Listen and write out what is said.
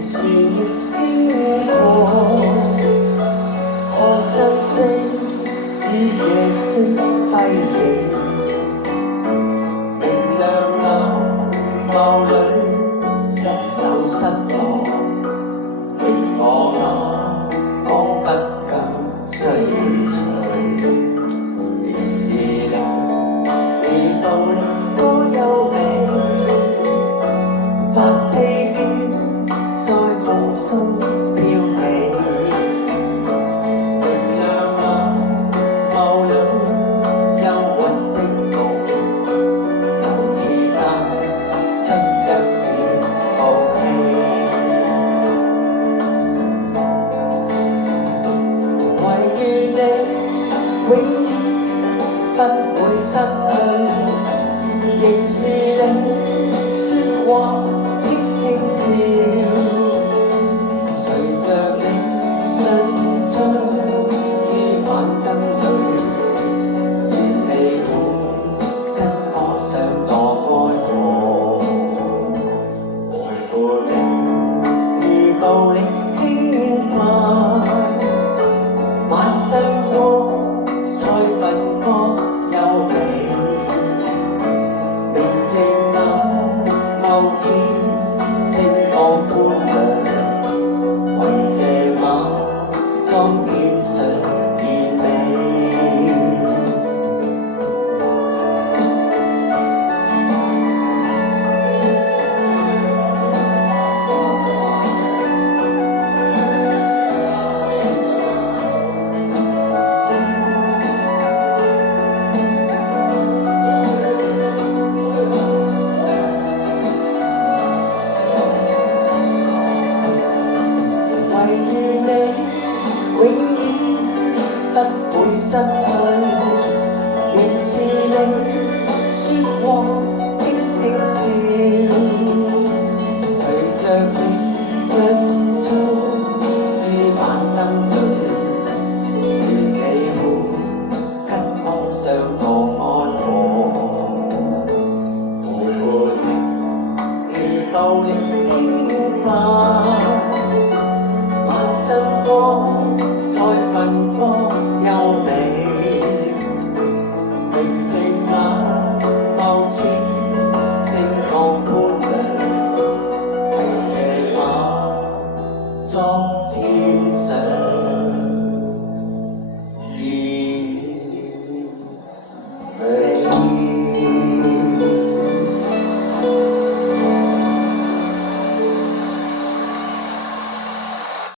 是亦經過，看燈星於夜色低影，明亮那眸裏一縷失落，令我那歌不敢追隨。你是你到歌優美，發披肩在風中飄起，明亮那眸裏憂鬱的夢，又似帶出一點吐氣。唯願你永遠不會失去，仍是你說話輕輕笑。隨着你進出於晚燈裏，願你會跟我上座愛河，陪伴你遇到你輕快，晚燈光才分覺優美，明靜那眸似